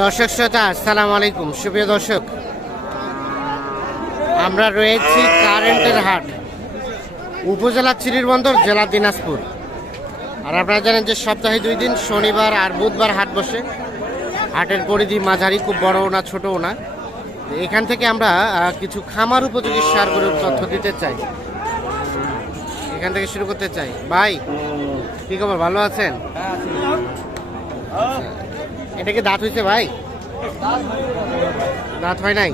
দর্শক শ্রোতা, আসসালামু আলাইকুম। সুপ্রিয় দর্শক, আমরা রয়েছি কারেন্টের হাট, উপজেলা চিরিরবন্দর জেলা দিনাজপুর। আর আপনারা জানেন যে সপ্তাহে দুই দিন, শনিবার আর বুধবার হাট বসে। হাটের পরিধি মাঝারি, খুব বড়ও না, ছোটও না। এখান থেকে আমরা কিছু খামার উপযোগী সারগুলোর তথ্য দিতে চাই। এখান থেকে শুরু করতে চাই। ভাই, কি খবর? ভালো আছেন? এটা কি দাঁত হয়েছে ভাই? দাঁত হয় নাই?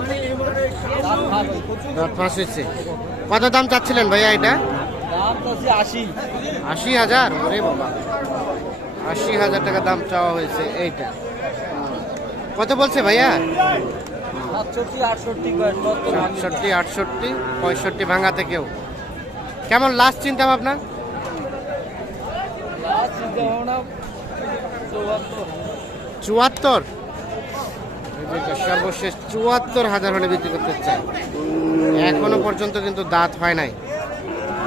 দাঁত ফাঁস হয়েছে। কত দাম চাচ্ছিলেন ভাইয়া এটা? আশি হাজার? ওরে বাবা। আশি হাজার টাকা দাম চাওয়া হয়েছে এইটা। কত বলছে ভাইয়া? সাতষট্টি, আটষট্টি, পঁয়ষট্টি ভাঙা থেকেও কেমন লাস্ট চিন্তা ভাবনা চুয়াত্তর। সর্বশেষ চুয়াত্তর হাজার হলে বিক্রি করতে চাই। এখনও পর্যন্ত কিন্তু দাঁত হয় নাই।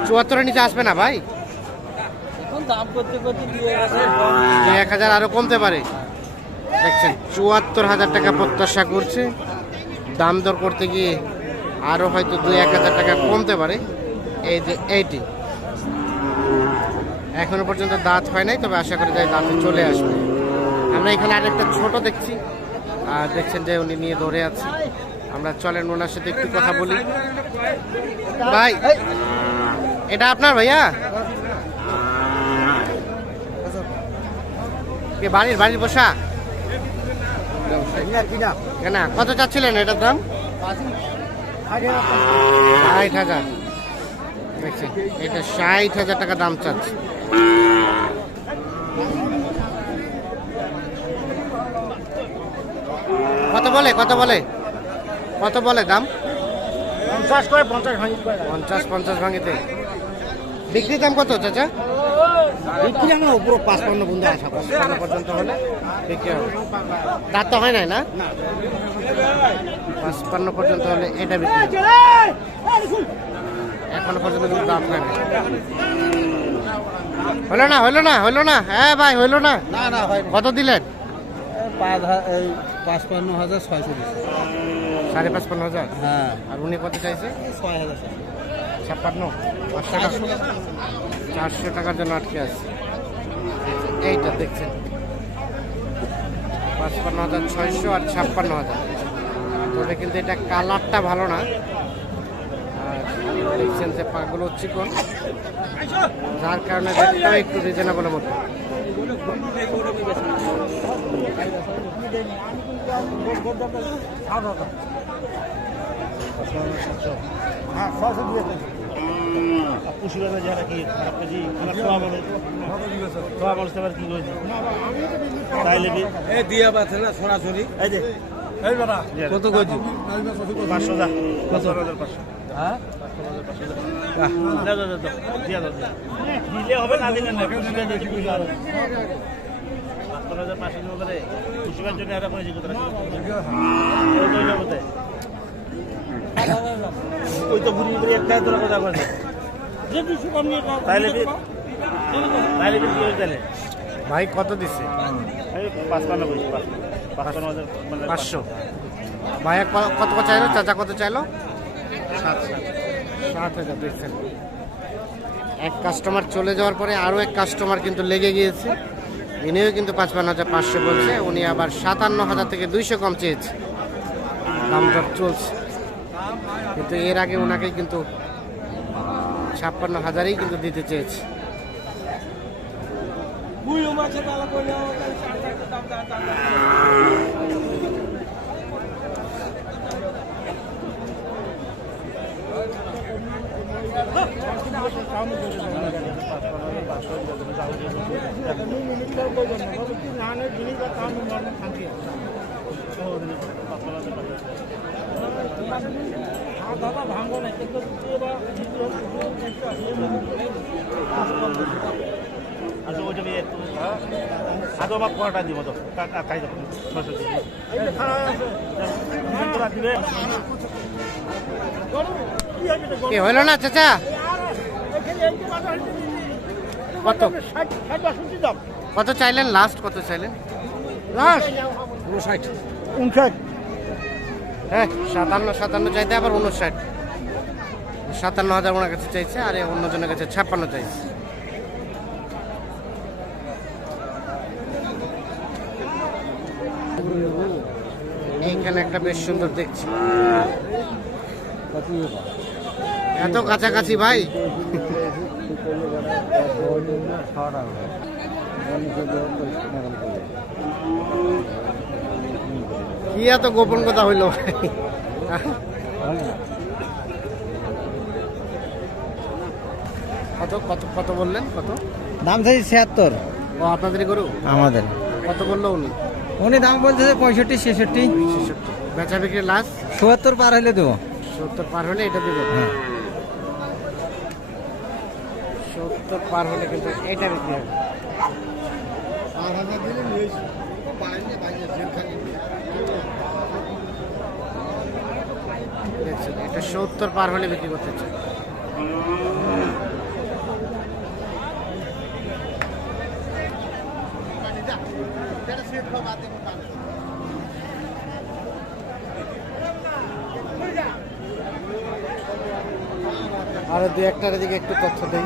চুয়াত্তরের নিচে আসবে না ভাই? এক হাজার আরও কমতে পারে। দেখছেন চুয়াত্তর হাজার টাকা প্রত্যাশা করছে। দাম দর করতে গিয়ে আরও হয়তো দুই এক হাজার টাকা কমতে পারে। এই যে এইটি। এখনও পর্যন্ত দাঁত হয় নাই, তবে আশা করি যাই দাঁতে চলে আসবে। আমরা এখানে আরেকটা ছোট দেখছি। আর দেখছেন যে উনি নিয়ে ধরে আছে। আমরা চলেন ওনার সাথে একটু কথা বলি। ভাই, এটা আপনার ভাইয়া? বাড়ির বাড়ির বসা কেন, কত চাচ্ছিলেন এটার দাম? ষাট হাজার। দেখছেন, এটা ষাট হাজার টাকা দাম চাচ্ছে। কত বলে কত বলে? কত বলে দাম? পঞ্চাশ করে পঞ্চাশ ভাঙি পঞ্চাশ পঞ্চাশ ভাঙিতে। বিক্রি দাম কত চাচা? বিক্রি আমার উপর পাঁচপান্ন বন্ধু আসা পঞ্চান্ন পর্যন্ত হলে বিক্রি হবে। তার তো হয় নাই না? পাঁচপান্ন পর্যন্ত হলে এটা বিক্রি। এখনও পর্যন্ত কিন্তু দাম না হলো না হলো না হলো না। হ্যাঁ ভাই হলো না। না না হয় কত দিলেন? পাঁচ পাঁচপান্ন হাজার ছয়শো সাড়ে পাঁচপান্ন হাজার? হ্যাঁ। আর উনি কত চাইছে? ছয় হাজার ছাপ্পান্ন। পাঁচশো টাকা। চারশো টাকার জন্য আটকে আছে। এইটা দেখছেন। পাঁচপান্ন হাজার ছয়শো আর ছাপ্পান্ন হাজার। তবে কিন্তু এটা কালারটা ভালো না। দেখছেন যে পাগুলো চিকন যার কারণে রেটটাও একটু রিজনেবলের মতো। ছয়শো দিয়ে পুষিবাজার যারা কি খারাপ কেজি আমার সোয়া বলে সোয়া বলতে আবার কি হয়েছে তাইলে দিয়া পাচ্ছে না সরাসরি এই যে। কত কেজি পাঁচশো দা কত হাজার পাঁচশো। হ্যাঁ? ওই তো ওই জগতে ঘুরি ঘুরি একটা তাহলে ভাই, কত মানে পাঁচশো। ভাইয়া কত কত চাইলো? চাচা কত চাইলো? সাত সাত। হাজার এক কাস্টমার চলে যাওয়ার পরে আরও এক কাস্টমার কিন্তু লেগে গিয়েছে। ইনিও কিন্তু পাঁচপান্ন হাজার পাঁচশো বলছে, উনি আবার সাতান্ন হাজার থেকে দুইশো কম চেয়েছে। দাম দর চলছে। কিন্তু এর আগে ওনাকে কিন্তু ছাপ্পান্ন হাজারেই কিন্তু দিতে চেয়েছে। আচ্ছা ওইটা নিয়ে একটু আদৌ আমার কটা দিব তো খাই দেবো ছশো দিবে কি হইল না, চাচা? কত? কত চাইলেন? লাস্ট কত চাইলেন? লাস্ট উনষাট। উনষাট। হ্যাঁ। সাতান্ন সাতান্ন চাইতে আবার উনষাট। সাতান্ন হাজার ওনার কাছে চাইছে আর অন্যজনের কাছে ছাপ্পান্ন চাইছে। এইখানে একটা বেশ সুন্দর দেখছি। এত কাছাকাছি ভাই? কি এত গোপন কথা হইল ভাই? কত কত কত বললেন? কত? দাম চাইছি ছিয়াত্তর। ও আপনাদেরই গরু? আমাদের। কত বলল উনি? উনি দাম বলছে পঁয়ষট্টি ছেষট্টি। বেচা বিক্রি লাস্ট চুয়াত্তর পার হলে দেবো। সত্তর পার হলে এটা দেবে হ্যাঁ। সত্তর পার হলে কিন্তু এটা বিক্রি হবে দেখছেন, এটা সত্তর পার হলে বিক্রি করতে চাই। আরও দু একটার দিকে একটু তথ্য দেই।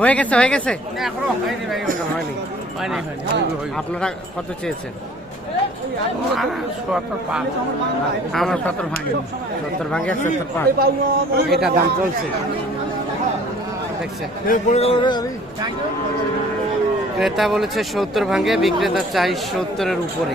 হয়ে গেছে হয়ে গেছে? আপনারা কত চেয়েছেন? আমার সত্তর ভাঙে সত্তর ভাঙে সত্তর পাঁচ। এটা দাম চলছে। ক্রেতা বলেছে সত্তর ভাঙে বিক্রেতা চাই সত্তরের উপরে।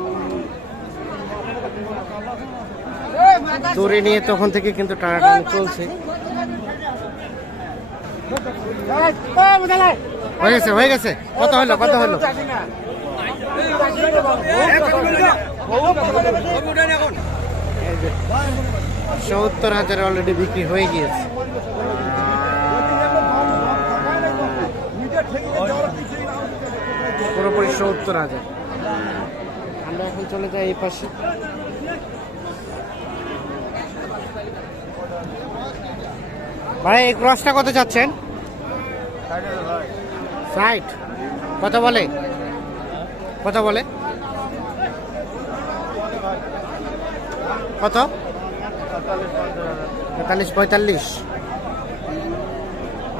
দড়ি নিয়ে তখন থেকে কিন্তু টানাটানি চলছে। হয়ে গেছে হয়ে গেছে। কত হলো কত হলো। সত্তর হাজার অলরেডি বিক্রি হয়ে গিয়েছে। পুরোপুরি সত্তর হাজার। আমরা এখন চলে যাই এই পাশে। ভাই, এই ক্রসটা কত যাচ্ছেন ষাট। কত বলে? কত বলে? কত? তেতাল্লিশ, পঁয়তাল্লিশ।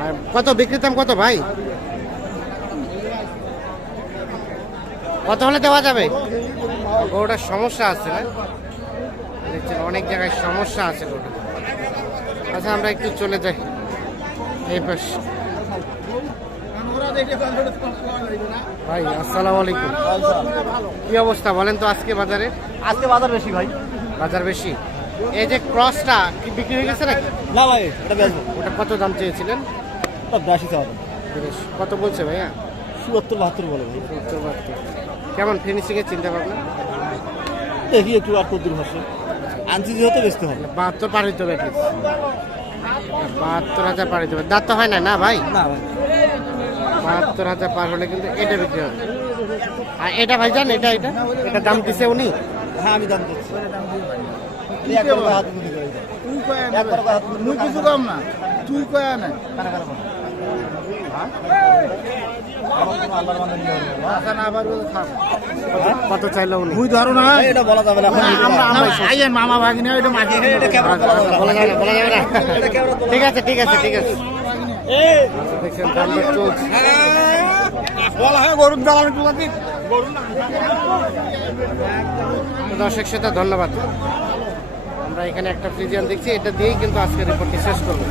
আর কত? বিক্রিতাম কত ভাই? কত হলে দেওয়া যাবে? গরুটার সমস্যা আছে না? অনেক জায়গায় সমস্যা আছে গরুটা আচ্ছা আমরা একটু চলে যাই। এই পাশ। ভাই আসসালামু আলাইকুম। কি অবস্থা? বলেন তো আজকে বাজারে। আজকে বাজার বেশি ভাই। বাজার বেশি। এই যে ক্রসটা কি বিক্রি হয়ে গেছে নাকি? না ভাই এটা বেচবো। ওটা কত দাম চেয়েছিলেন? বেশি চাওয়া। কত বলছে ভাইয়া? চুয়াত্তর বাহাত্তর বলে ভাই। সত্তর বাহাত্তর। কেমন ফিনিশিং এর চিন্তা ভাবনা? দেখি একটু আর কদ্দুর ভাষা আনছি যেহেতু বেচতে হবে। বাহাত্তর পার হইতে হবে। বাহাত্তর হাজার পার হইতে হবে। দাঁত তো হয় না না ভাই? না ভাই। বাহাত্তর হাজার পার হলে কিন্তু এটা বিক্রি হবে। আর এটা ভাই জান এটা এটা? এটা দাম দিছে উনি? হ্যাঁ আমি দাম দিচ্ছি। তুই কয়া কিছু কম না। তুই কয়া। কত চাইলো উনি? ধরো না এটা বলা যাবে না আমরা আমরা আইয়েন মামা ভাগিনা এটা মাকে আচ্ছা, আচ্ছা, বলা যাবে না, বলা যাবে না। ঠিক আছে ঠিক আছে ঠিক আছে। দেখছেন দামদর চলছে বলা হয় গরুর দালান দর্শক সেটা ধন্যবাদ। আমরা এখানে একটা ফ্রিজিয়ান দেখছি এটা দিয়েই কিন্তু আজকে রিপোর্টটি শেষ করব।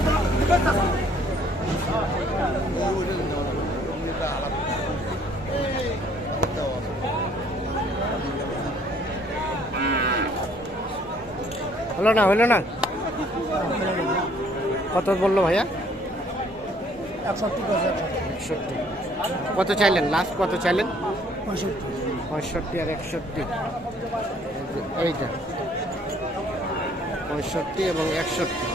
হলো না হলো না? কত বলল ভাইয়া? একষট্টি। কত চাইলেন? লাস্ট কত চাইলেন? পঁয়ষট্টি আর একষট্টি। এইটা পঁয়ষট্টি এবং একষট্টি।